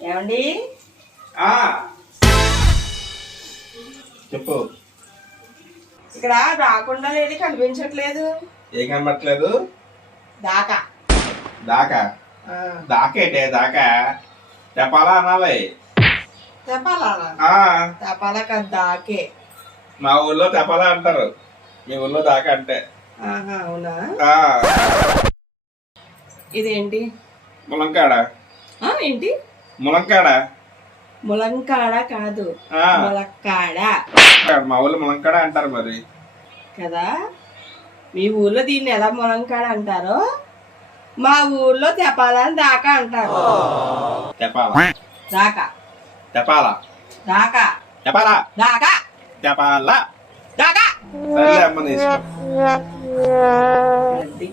ఏమండి? ఆ చెప్పు. ఇక్కడ రాకుండా ఏది కనిపించట్లేదు. ఏం కనబట్టలేదు? దాకా దాకా దాకేటే దాకా చెప్పాలా అనాలి. తెపాలా? ఆ తెపాలా కాదు, దాకే. మా ఊళ్ళో తెపాలా అంటారు, మీ ఊళ్ళో దాకా అంటే. ఆహా, అవునా? ఆ ఇదేంటి? ములంకాడ. ఏంటి? ములంకాడ. ములంకాడ కాదు, ఆ ములక్కాడ మా ఊళ్ళో ములంకాడ అంటారు మరి. కదా. మీ ఊర్లో దీన్ని ఎలా ములంకాడ అంటారో మా ఊర్లో తెపాలా అని దాకా అంటారు. తెపాలా దాకా తెపాలా దాకా తెపాలా దాకా తెపాలా. దాకా. సర్లే అమ్మ నీ ఇష్టం. అది